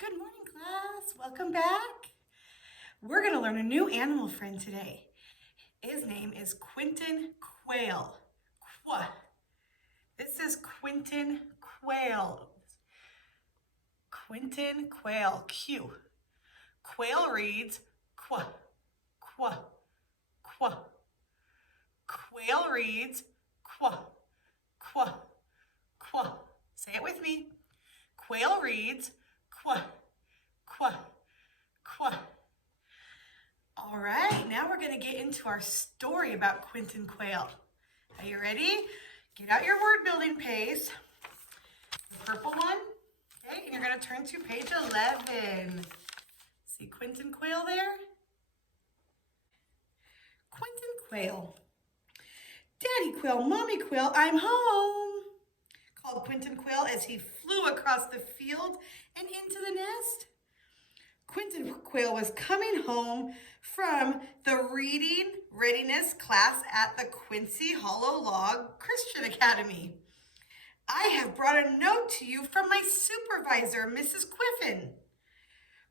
Good morning, class. Welcome back. We're going to learn a new animal friend today. His name is Quinton Quail. This is Quinton Quail. Quinton Quail. Q. Quail reads qua, qua, qua. Quail reads qua, qua, qua. Say it with me. Quail reads qua, qua, qua. All right, now we're going to get into our story about Quinton Quail. Are you ready? Get out your word building page, the purple one, okay, and you're going to turn to page 11. See Quinton Quail there? Quinton Quail. Daddy Quail, Mommy Quail, I'm home, called Quinton Quail as he flew across the field and into the nest. Quinton Quail was coming home from the reading readiness class at the Quincy Hollow Log Christian Academy. I have brought a note to you from my supervisor, Mrs. Quinton.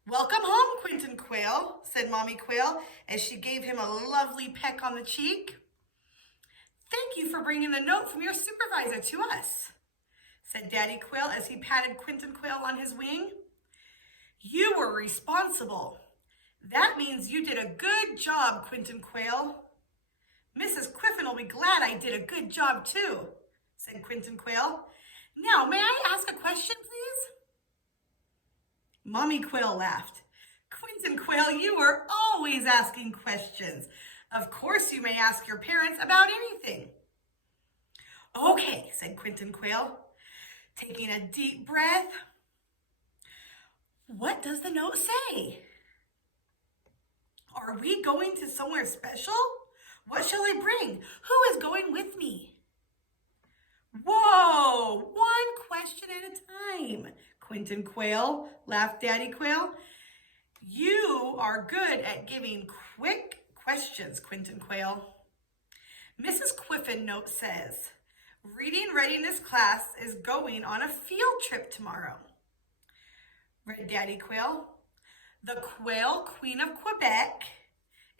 Welcome home, Quinton Quail, said Mommy Quail as she gave him a lovely peck on the cheek. Thank you for bringing the note from your supervisor to us, said Daddy Quail as he patted Quinton Quail on his wing. You were responsible. That means you did a good job, Quinton Quail. Mrs. Quinton will be glad I did a good job too, said Quinton Quail. Now, may I ask a question, please? Mommy Quail laughed. Quinton Quail, you were always asking questions. Of course you may ask your parents about anything. Okay, said Quinton Quail, taking a deep breath. What does the note say? Are we going to somewhere special? What shall I bring? Who is going with me? Whoa, one question at a time, Quinton Quail, laughed Daddy Quail. You are good at giving quick questions, Quinton Quail. Mrs. Quinton note says, reading readiness class is going on a field trip tomorrow. Read Daddy Quail. The Quail Queen of Quebec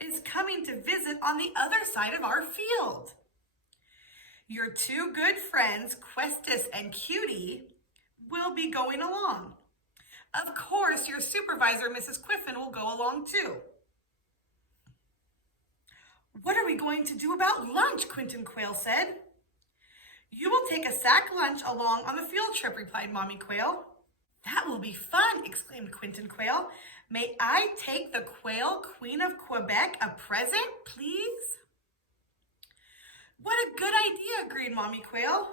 is coming to visit on the other side of our field. Your two good friends, Questus and Cutie, will be going along. Of course, your supervisor, Mrs. Quinton, will go along too. What are we going to do about lunch? Quinton Quail said. You will take a sack lunch along on the field trip, replied Mommy Quail. That will be fun, exclaimed Quinton Quail. May I take the Quail Queen of Quebec a present, please? What a good idea, agreed Mommy Quail.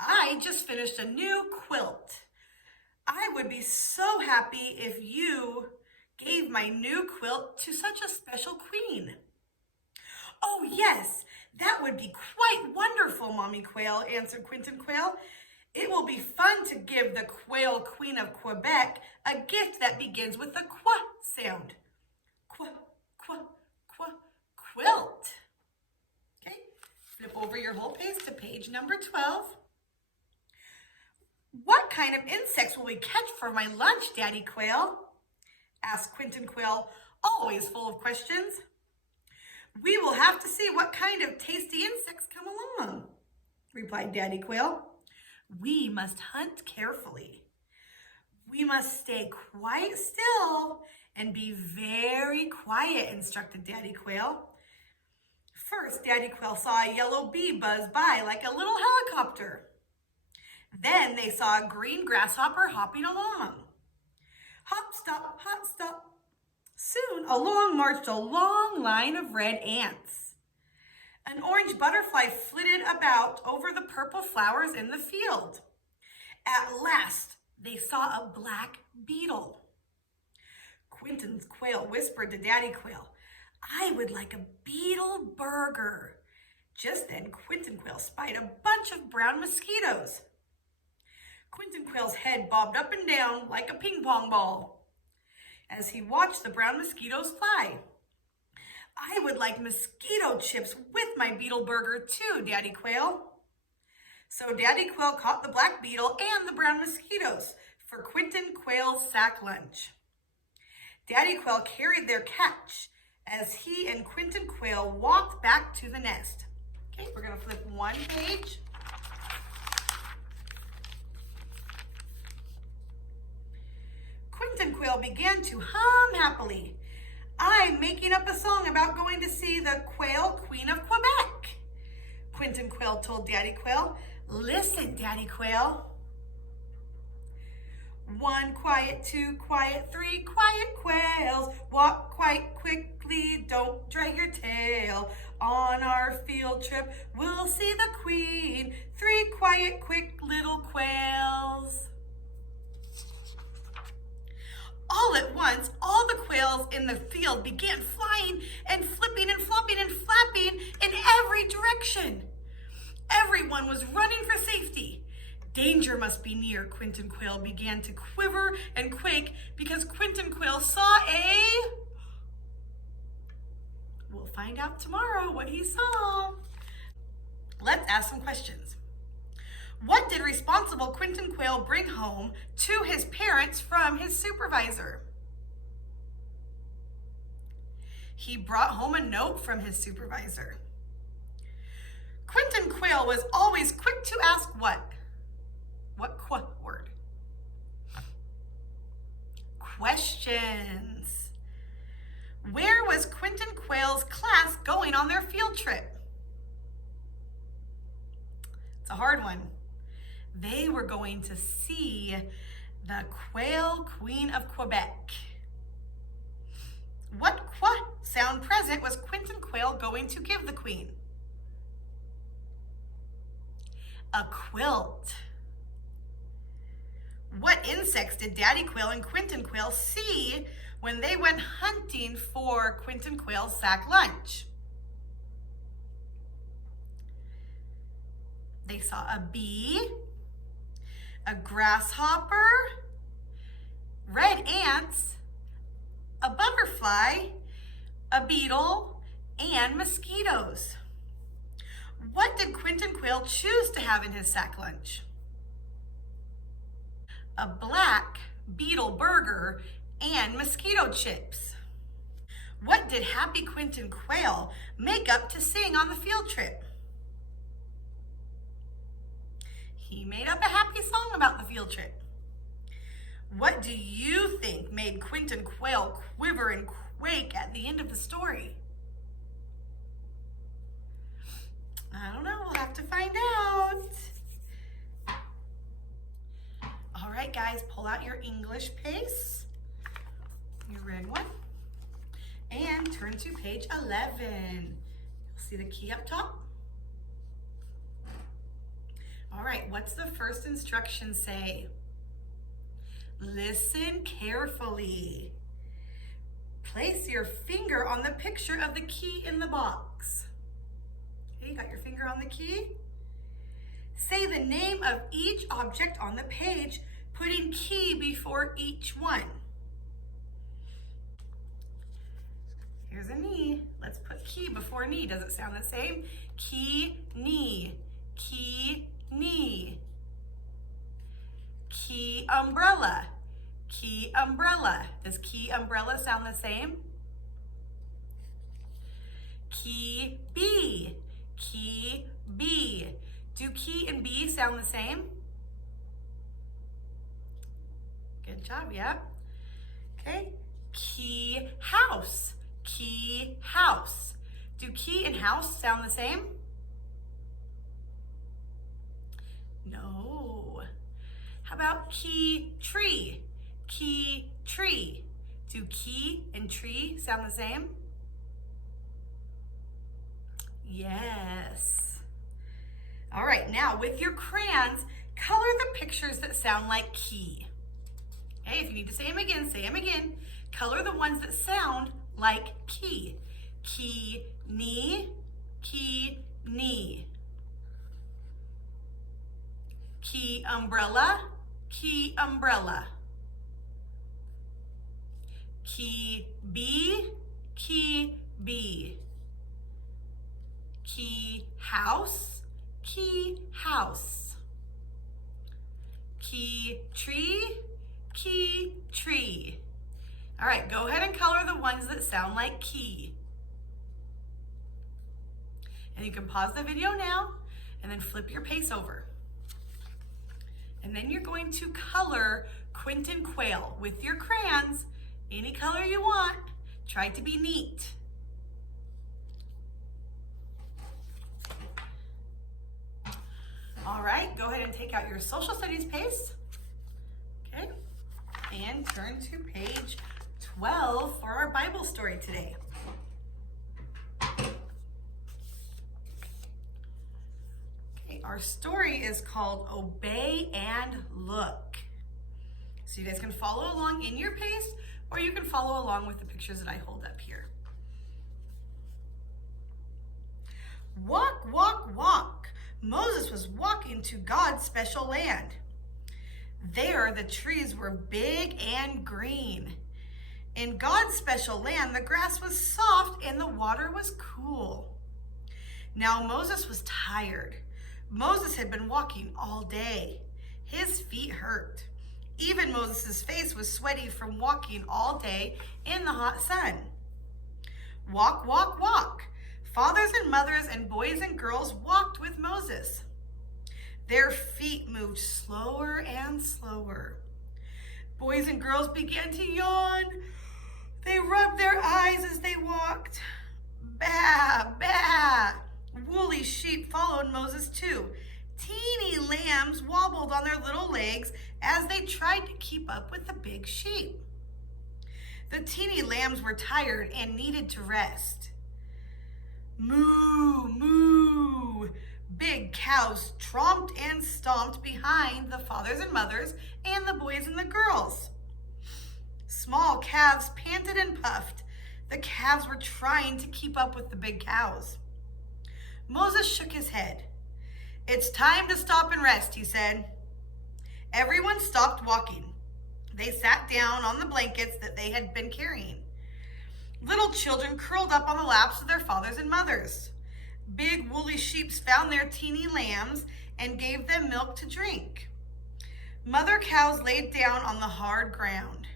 I just finished a new quilt. I would be so happy if you gave my new quilt to such a special queen. Oh, yes, that would be quite wonderful, Mommy Quail, answered Quinton Quail. It will be fun to give the Quail Queen of Quebec a gift that begins with the qua sound. Qua, qua, qua, quilt. Okay, flip over your whole page to page number 12. What kind of insects will we catch for my lunch, Daddy Quail? Asked Quinton Quail, always full of questions. We will have to see what kind of tasty insects come along, replied Daddy Quail. We must hunt carefully. We must stay quite still and be very quiet, instructed Daddy Quail. First, Daddy Quail saw a yellow bee buzz by like a little helicopter. Then they saw a green grasshopper hopping along. Hop, stop, hop, stop. Soon along marched a long line of red ants. An orange butterfly flitted about over the purple flowers in the field. At last, they saw a black beetle. Quinton Quail whispered to Daddy Quail, I would like a beetle burger. Just then, Quinton Quail spied a bunch of brown mosquitoes. Quinton Quail's head bobbed up and down like a ping pong ball as he watched the brown mosquitoes fly. I would like mosquito chips with my beetle burger too, Daddy Quail. So Daddy Quail caught the black beetle and the brown mosquitoes, for Quinton Quail's sack lunch. Daddy Quail carried their catch as he and Quinton Quail walked back to the nest. Okay, we're going to flip one page. Quinton Quail began to hum happily. I'm making up a song about going to see the Quail Queen of Quebec. Quinton Quail told Daddy Quail. Listen, Daddy Quail. 1 quiet, 2 quiet, 3 quiet quails. Walk quite quickly, don't drag your tail. On our field trip, we'll see the queen. 3 quiet, quick little quails. All at once, all the quails in the field began flying and flipping and flopping and flapping in every direction. Everyone was running for safety. Danger must be near. Quinton Quail began to quiver and quake because Quinton Quail saw a... We'll find out tomorrow what he saw. Let's ask some questions. What did responsible Quinton Quail bring home to his parents from his supervisor? He brought home a note from his supervisor. Quinton Quail was always quick to ask what? What word? Questions. Where was Quinton Quail's class going on their field trip? It's a hard one. They were going to see the Quail Queen of Quebec. What sound present was Quinton Quail going to give the queen? A quilt. What insects did Daddy Quail and Quinton Quail see when they went hunting for Quinton Quail's sack lunch? They saw a bee, a grasshopper, red ants, a butterfly, a beetle, and mosquitoes. What did Quinton Quail choose to have in his sack lunch? A black beetle burger and mosquito chips. What did Happy Quinton Quail make up to sing on the field trip? He made up a happy song about the field trip. What do you think made Quinton Quail quiver and quake at the end of the story? I don't know, we'll have to find out. All right, guys, pull out your English pace, your red one, and turn to page 11. You'll see the key up top. All right, what's the first instruction say? Listen carefully. Place your finger on the picture of the key in the box. Okay, you got your finger on the key? Say the name of each object on the page, putting key before each one. Here's a knee. Let's put key before knee. Does it sound the same? Key, knee. Key, knee. Key, umbrella. Key, umbrella. Does key, umbrella sound the same? Key, bee. Key, bee. Do key and bee sound the same? Good job, yeah. Okay. Key, house. Key, house. Do key and house sound the same? No. How about key, tree? Key, tree. Do key and tree sound the same? Yes. All right, now with your crayons, color the pictures that sound like key. Okay, if you need to say them again, say them again. Color the ones that sound like key. Key, knee, key, knee. Key, umbrella, key, umbrella. Key, bee, key, bee. Key, house, key, house. Key, tree, key, tree. All right, go ahead and color the ones that sound like key. And you can pause the video now and then flip your pace over. And then you're going to color Quinton quail with your crayons, any color you want. Try to be neat. All right, go ahead and take out your social studies paste. Okay, and turn to page 12 for our Bible story today. Okay, our story is called Obey and Look. So you guys can follow along in your pace, or you can follow along with the pictures that I hold up here. Walk, walk, walk. Moses was walking to God's special land. There, the trees were big and green. In God's special land, the grass was soft and the water was cool. Now Moses was tired. Moses had been walking all day. His feet hurt. Even Moses' face was sweaty from walking all day in the hot sun. Walk, walk, walk. Fathers and mothers and boys and girls walked with Moses. Their feet moved slower and slower. Boys and girls began to yawn. They rubbed their eyes as they walked. Baa, baa. Woolly sheep followed Moses too. Teeny lambs wobbled on their little legs as they tried to keep up with the big sheep. The teeny lambs were tired and needed to rest. Moo, moo. Big cows tromped and stomped behind the fathers and mothers and the boys and the girls. Small calves panted and puffed. The calves were trying to keep up with the big cows. Moses shook his head. It's time to stop and rest, he said. Everyone stopped walking. They sat down on the blankets that they had been carrying. Little children curled up on the laps of their fathers and mothers. Big woolly sheep found their teeny lambs and gave them milk to drink. Mother cows laid down on the hard ground.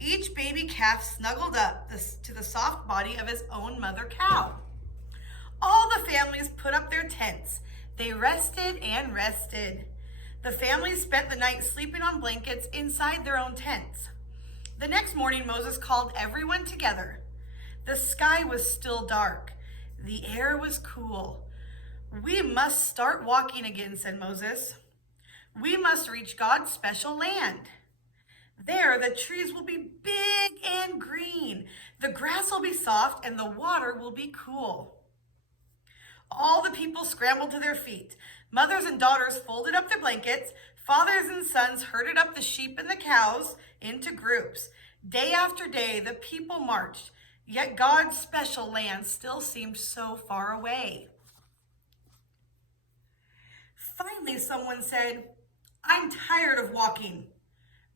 Each baby calf snuggled up to the soft body of his own mother cow. All the families put up their tents. They rested and rested. The families spent the night sleeping on blankets inside their own tents. The next morning, Moses called everyone together. The sky was still dark. The air was cool. We must start walking again, said Moses. We must reach God's special land. There, the trees will be big and green. The grass will be soft and the water will be cool. All the people scrambled to their feet. Mothers and daughters folded up their blankets. Fathers and sons herded up the sheep and the cows into groups. Day after day, the people marched, yet God's special land still seemed so far away. Finally, someone said, I'm tired of walking.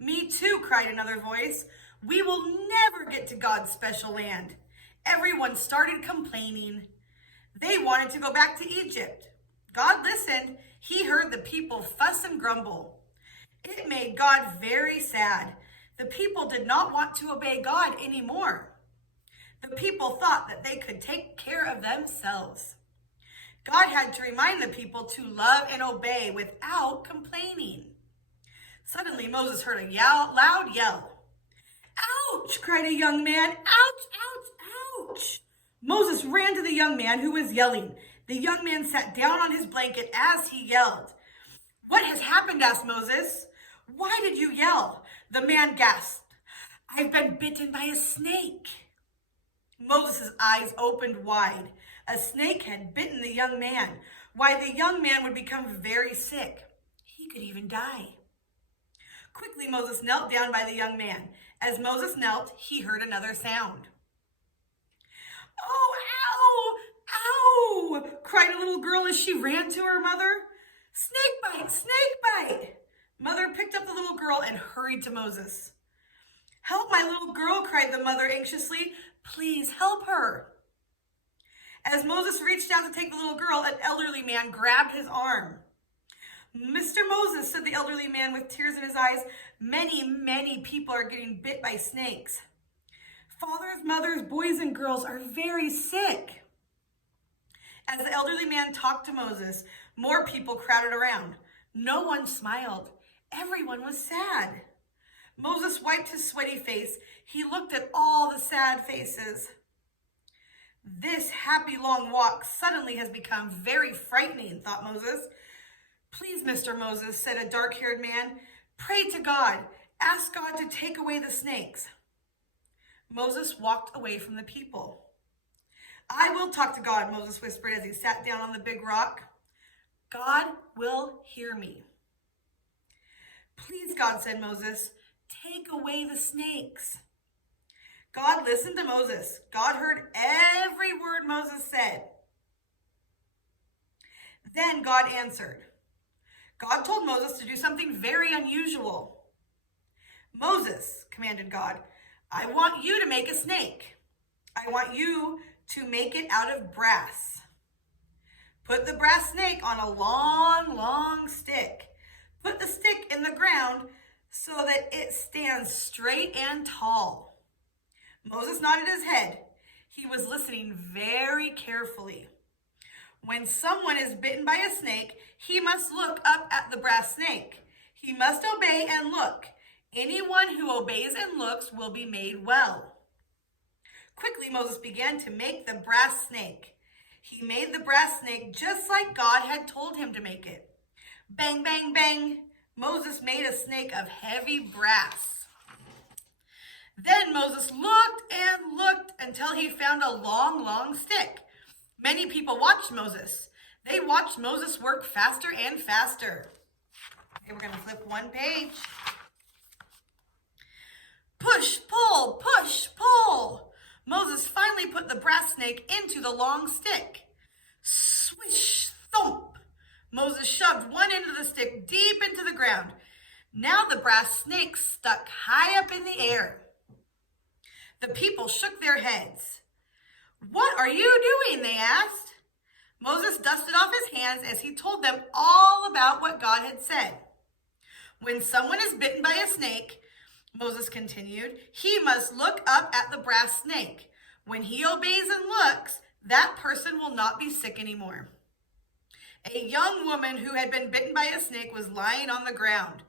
Me too, cried another voice. We will never get to God's special land. Everyone started complaining. They wanted to go back to Egypt. God listened. He heard the people fuss and grumble. It made God very sad. The people did not want to obey God anymore. The people thought that they could take care of themselves. God had to remind the people to love and obey without complaining. Suddenly, Moses heard a loud yell. Ouch, cried a young man. Ouch, ouch, ouch. Moses ran to the young man who was yelling. The young man sat down on his blanket as he yelled. What has happened? Asked Moses. Why did you yell? The man gasped. I've been bitten by a snake. Moses' eyes opened wide. A snake had bitten the young man. Why, the young man would become very sick. He could even die. Quickly, Moses knelt down by the young man. As Moses knelt, he heard another sound. Oh, ow, ow, cried a little girl as she ran to her mother. Snake bite, snake bite. Mother picked up the little girl and hurried to Moses. Help my little girl, cried the mother anxiously. Please help her. As Moses reached out to take the little girl, an elderly man grabbed his arm. Mr. Moses, said the elderly man with tears in his eyes, many people are getting bit by snakes. Fathers, mothers, boys, and girls are very sick. As the elderly man talked to Moses, more people crowded around. No one smiled. Everyone was sad. Moses wiped his sweaty face. He looked at all the sad faces. This happy long walk suddenly has become very frightening, thought Moses. Please, Mr. Moses, said a dark-haired man, pray to God. Ask God to take away the snakes. Moses walked away from the people. I will talk to God, Moses whispered as he sat down on the big rock. God will hear me. Please, God, said Moses, take away the snakes. God listened to Moses. God heard every word Moses said. Then God answered. God told Moses to do something very unusual. Moses, commanded God, I want you to make a snake. I want you to make it out of brass. Put the brass snake on a long stick. Put the stick in the ground so that it stands straight and tall. Moses nodded his head. He was listening very carefully. When someone is bitten by a snake, he must look up at the brass snake. He must obey and look. Anyone who obeys and looks will be made well. Quickly, Moses began to make the brass snake. He made the brass snake just like God had told him to make it. Bang, bang, bang. Moses made a snake of heavy brass. Then Moses looked and looked until he found a long stick. Many people watched Moses. They watched Moses work faster and faster. Okay, we're going to flip one page. Push, pull, push, pull. Moses finally put the brass snake into the long stick. Swish, thump. Moses shoved one end of the stick deep into the ground. Now the brass snake stuck high up in the air. The people shook their heads. What are you doing? They asked. Moses dusted off his hands as he told them all about what God had said. When someone is bitten by a snake, Moses continued, he must look up at the brass snake. When he obeys and looks, that person will not be sick anymore. A young woman who had been bitten by a snake was lying on the ground.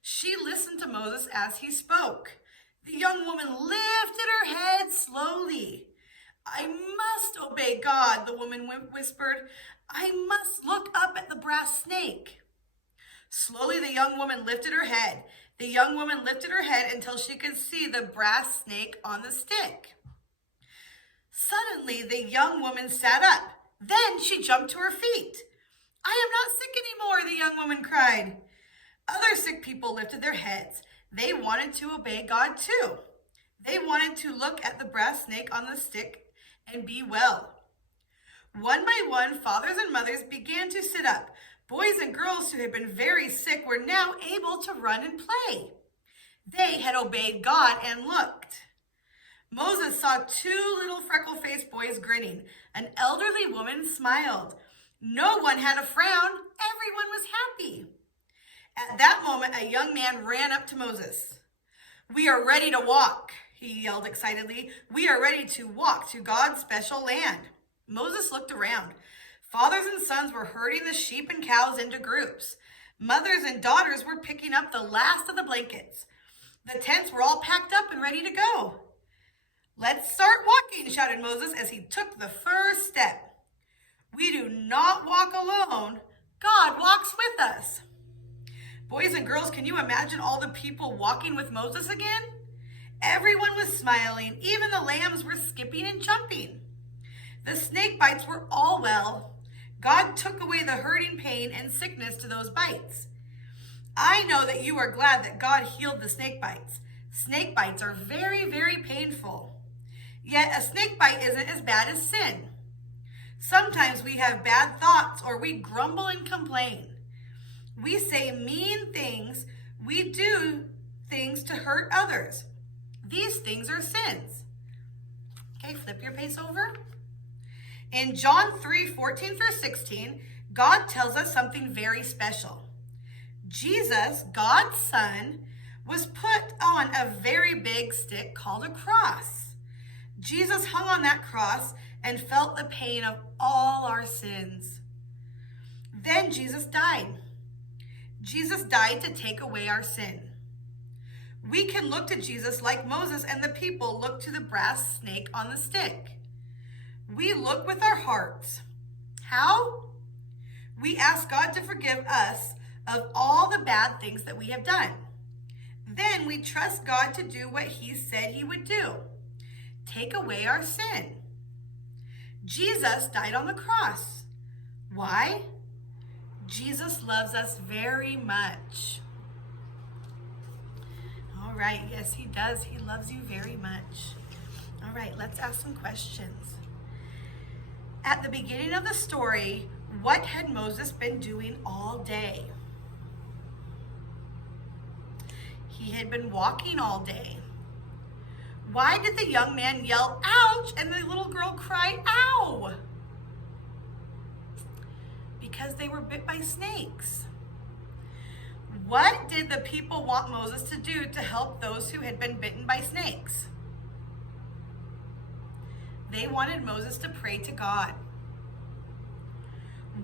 She listened to Moses as he spoke. The young woman lifted her head slowly. I must obey God, the woman whispered. I must look up at the brass snake. Slowly, the young woman lifted her head. The young woman lifted her head until she could see the brass snake on the stick. Suddenly, the young woman sat up. Then she jumped to her feet. I am not sick anymore, the young woman cried. Other sick people lifted their heads. They wanted to obey God too. They wanted to look at the brass snake on the stick and be well. One by one, fathers and mothers began to sit up. Boys and girls who had been very sick were now able to run and play. They had obeyed God and looked. Moses saw two little freckle-faced boys grinning. An elderly woman smiled. No one had a frown. Everyone was happy. At that moment, a young man ran up to Moses. We are ready to walk, he yelled excitedly. We are ready to walk to God's special land. Moses looked around. Fathers and sons were herding the sheep and cows into groups. Mothers and daughters were picking up the last of the blankets. The tents were all packed up and ready to go. Let's start walking, shouted Moses as he took the first step. We do not walk alone. God walks with us. Boys and girls, can you imagine all the people walking with Moses again? Everyone was smiling. Even the lambs were skipping and jumping. The snake bites were all well. God took away the hurting pain and sickness to those bites. I know that you are glad that God healed the snake bites. Snake bites are very, very painful. Yet a snake bite isn't as bad as sin. Sometimes we have bad thoughts or we grumble and complain. We say mean things. We do things to hurt others. These things are sins. Okay, flip your page over. In John 3:14 through 16, God tells us something very special. Jesus, God's Son, was put on a very big stick called a cross. Jesus hung on that cross and felt the pain of all our sins. Then Jesus died. Jesus died to take away our sin. We can look to Jesus like Moses and the people looked to the brass snake on the stick. We look with our hearts. How? We ask God to forgive us of all the bad things that we have done. Then we trust God to do what he said he would do. Take away our sin. Jesus died on the cross. Why? Jesus loves us very much. All right, yes, he does. He loves you very much. All right, let's ask some questions. At the beginning of the story, what had Moses been doing all day? He had been walking all day. Why did the young man yell, ouch, and the little girl cry, ow? Because they were bit by snakes. What did the people want Moses to do to help those who had been bitten by snakes? They wanted Moses to pray to God.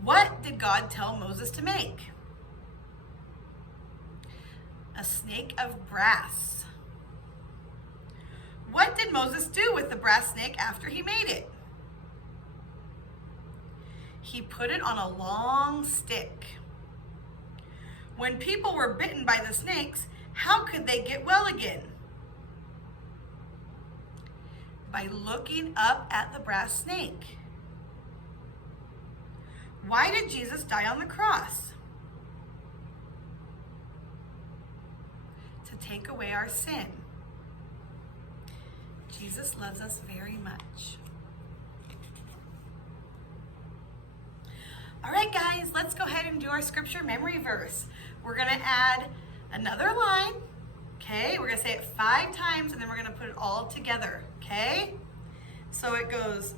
What did God tell Moses to make? A snake of brass. What did Moses do with the brass snake after he made it? He put it on a long stick. When people were bitten by the snakes, how could they get well again? By looking up at the brass snake. Why did Jesus die on the cross? To take away our sin. Jesus loves us very much. All right, guys, let's go ahead and do our scripture memory verse. We're going to add another line, okay? We're going to say it 5 times, and then we're going to put it all together, okay? So it goes,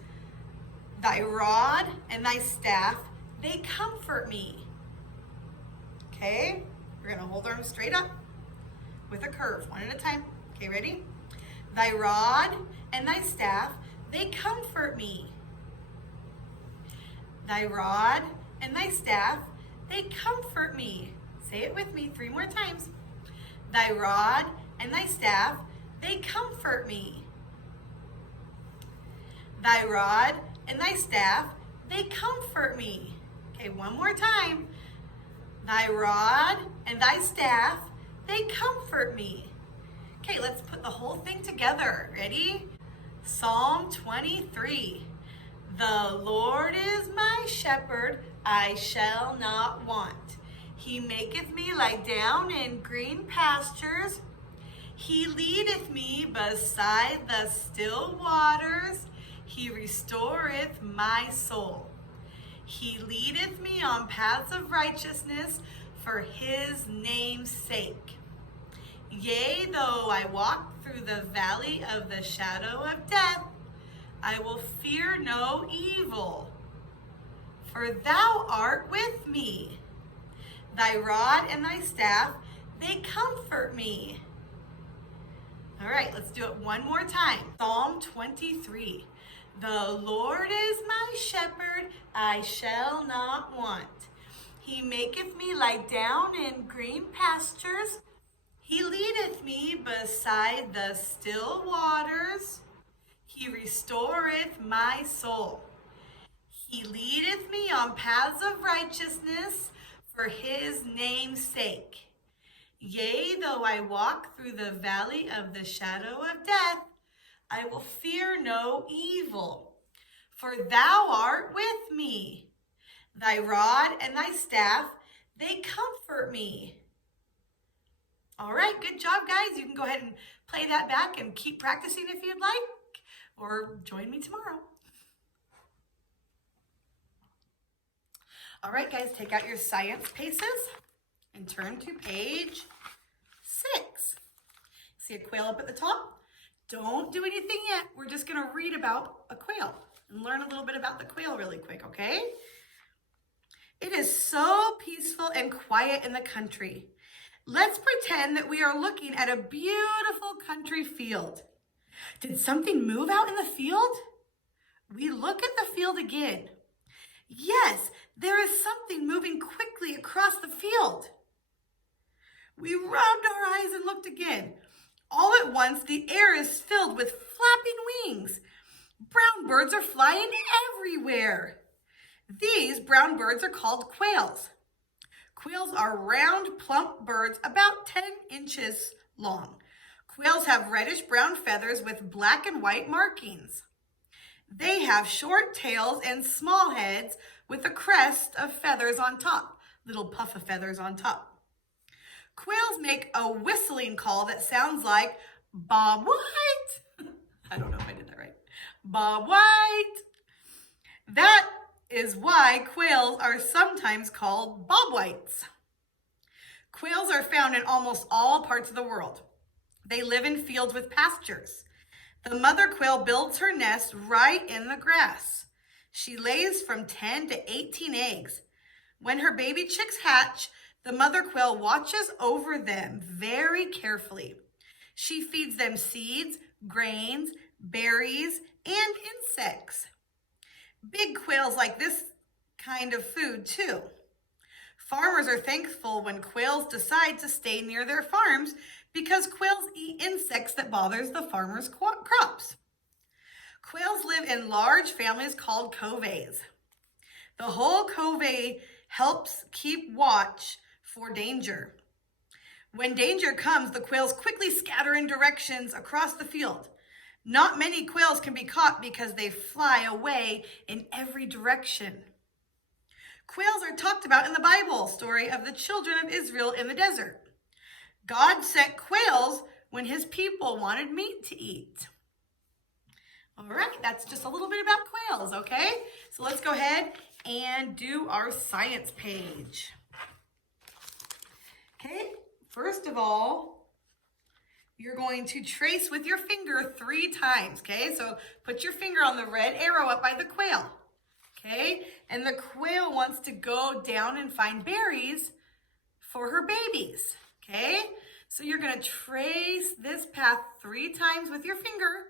thy rod and thy staff, they comfort me. Okay? We're going to hold our arms straight up with a curve, one at a time. Okay, ready? Thy rod and thy staff, they comfort me. Thy rod and thy staff, they comfort me. Say it with me 3 more times. Thy rod and thy staff, they comfort me. Thy rod and thy staff, they comfort me. Okay, one more time. Thy rod and thy staff, they comfort me. Okay, let's put the whole thing together. Ready? Psalm 23. The Lord is my shepherd, I shall not want. He maketh me lie down in green pastures. He leadeth me beside the still waters. He restoreth my soul. He leadeth me on paths of righteousness for his name's sake. Yea, though I walk through the valley of the shadow of death, I will fear no evil, for thou art with me. Thy rod and thy staff, they comfort me. All right, let's do it one more time. Psalm 23. The Lord is my shepherd, I shall not want. He maketh me lie down in green pastures. He leadeth me beside the still waters. He restoreth my soul. He leadeth me on paths of righteousness for his name's sake. Yea, though I walk through the valley of the shadow of death, I will fear no evil, for thou art with me. Thy rod and thy staff, they comfort me. All right, good job, guys. You can go ahead and play that back and keep practicing if you'd like, or join me tomorrow. All right, guys, take out your science paces and turn to page 6. See a quail up at the top? Don't do anything yet. We're just going to read about a quail and learn a little bit about the quail really quick, okay? It is so peaceful and quiet in the country. Let's pretend that we are looking at a beautiful country field. Did something move out in the field? We look at the field again. Yes, there is something moving quickly across the field. We rubbed our eyes and looked again. All at once, the air is filled with flapping wings. Brown birds are flying everywhere. These brown birds are called quails. Quails are round, plump birds about 10 inches long. Quails have reddish-brown feathers with black and white markings. They have short tails and small heads with a crest of feathers on top, little puff of feathers on top. Quails make a whistling call that sounds like Bob White. I don't know if I did that right. Bob White. That is why quails are sometimes called bobwhites. Quails are found in almost all parts of the world. They live in fields with pastures. The mother quail builds her nest right in the grass. She lays from 10 to 18 eggs. When her baby chicks hatch, the mother quail watches over them very carefully. She feeds them seeds, grains, berries, and insects. Big quails like this kind of food too. Farmers are thankful when quails decide to stay near their farms because quails eat insects that bothers the farmers' crops. Quails live in large families called coveys. The whole covey helps keep watch for danger. When danger comes, the quails quickly scatter in directions across the field. Not many quails can be caught because they fly away in every direction. Quails are talked about in the Bible story of the children of Israel in the desert. God sent quails when his people wanted meat to eat. All right, that's just a little bit about quails, okay? So let's go ahead and do our science page. Okay, first of all, you're going to trace with your finger 3 times, okay? So put your finger on the red arrow up by the quail, okay? And the quail wants to go down and find berries for her babies, okay? So you're gonna trace this path 3 times with your finger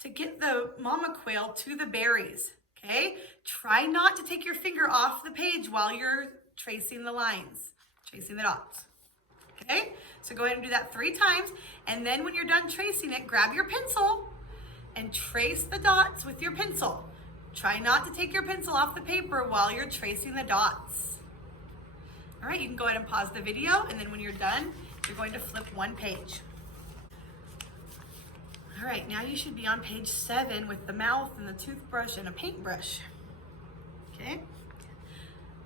to get the mama quail to the berries, okay? Try not to take your finger off the page while you're tracing the lines, tracing the dots. Okay, so go ahead and do that 3 times. And then when you're done tracing it, grab your pencil and trace the dots with your pencil. Try not to take your pencil off the paper while you're tracing the dots. All right, you can go ahead and pause the video. And then when you're done, you're going to flip 1 page. All right, now you should be on page 7 with the mouth and the toothbrush and a paintbrush. Okay,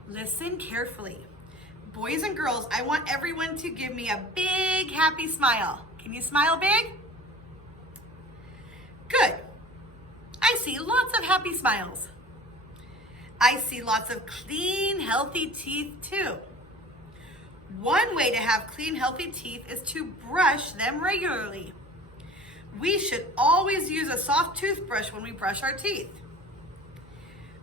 listen carefully. Boys and girls, I want everyone to give me a big, happy smile. Can you smile big? Good. I see lots of happy smiles. I see lots of clean, healthy teeth too. One way to have clean, healthy teeth is to brush them regularly. We should always use a soft toothbrush when we brush our teeth.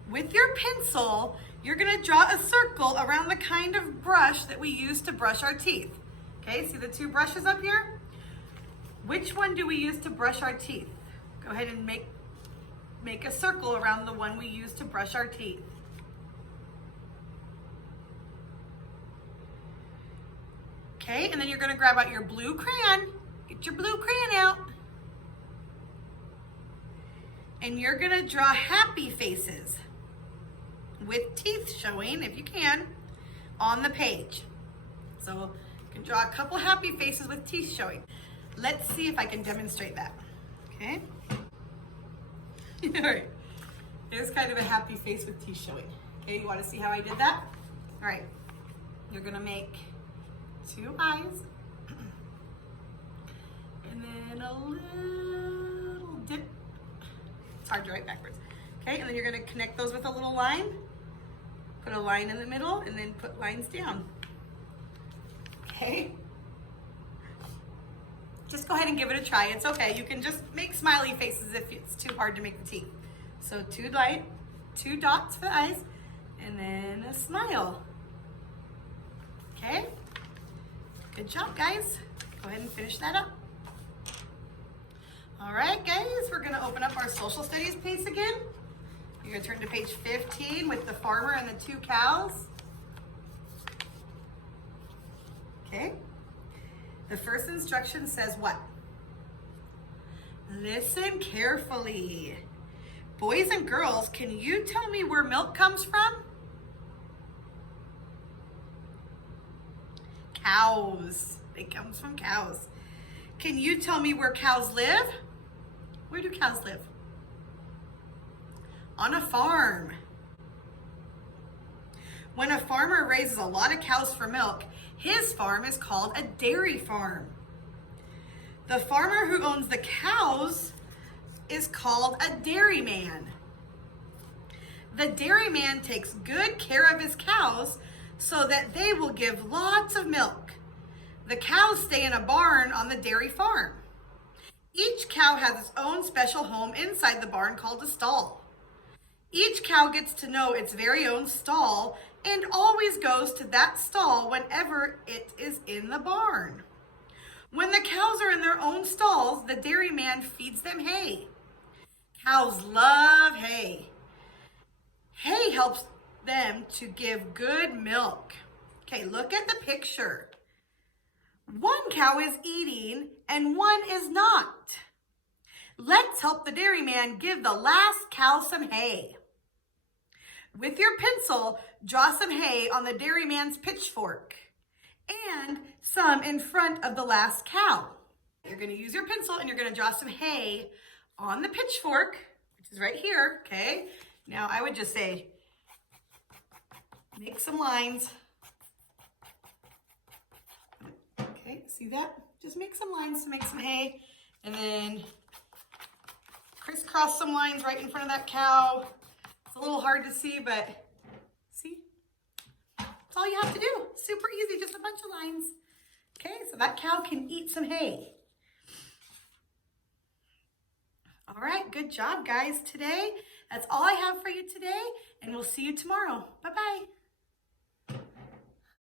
With your pencil, you're gonna draw a circle around the kind of brush that we use to brush our teeth. Okay, see the 2 brushes up here? Which one do we use to brush our teeth? Go ahead and make a circle around the one we use to brush our teeth. Okay, and then you're gonna grab out your blue crayon. Get your blue crayon out. And you're gonna draw happy faces with teeth showing, if you can, on the page. So you can draw a couple happy faces with teeth showing. Let's see if I can demonstrate that, okay? All right, there's kind of a happy face with teeth showing. Okay, you wanna see how I did that? All right, you're gonna make 2 eyes, and then a little dip. It's hard to write backwards. Okay, and then you're gonna connect those with a little line. Put a line in the middle and then put lines down. Okay? Just go ahead and give it a try. It's okay. You can just make smiley faces if it's too hard to make the teeth. So 2 dots for the eyes and then a smile. Okay? Good job, guys. Go ahead and finish that up. All right, guys, we're gonna open up our social studies piece again. You're gonna turn to page 15 with the farmer and the 2 cows. Okay? The first instruction says what? Listen carefully. Boys and girls, can you tell me where milk comes from? Cows. It comes from cows. Can you tell me where cows live? Where do cows live? On a farm. When a farmer raises a lot of cows for milk, his farm is called a dairy farm. The farmer who owns the cows is called a dairyman. The dairyman takes good care of his cows so that they will give lots of milk. The cows stay in a barn on the dairy farm. Each cow has its own special home inside the barn called a stall. Each cow gets to know its very own stall and always goes to that stall whenever it is in the barn. When the cows are in their own stalls, the dairyman feeds them hay. Cows love hay. Hay helps them to give good milk. Okay, look at the picture. One cow is eating and one is not. Let's help the dairyman give the last cow some hay. With your pencil, draw some hay on the dairyman's pitchfork and some in front of the last cow. You're going to use your pencil and you're going to draw some hay on the pitchfork, which is right here, okay? Now I would just say, make some lines. Okay, see that? Just make some lines to make some hay, and then crisscross some lines right in front of that cow. It's a little hard to see, but see? That's all you have to do. Super easy, just a bunch of lines. Okay, so that cow can eat some hay. All right, good job, guys, today. That's all I have for you today, and we'll see you tomorrow. Bye-bye.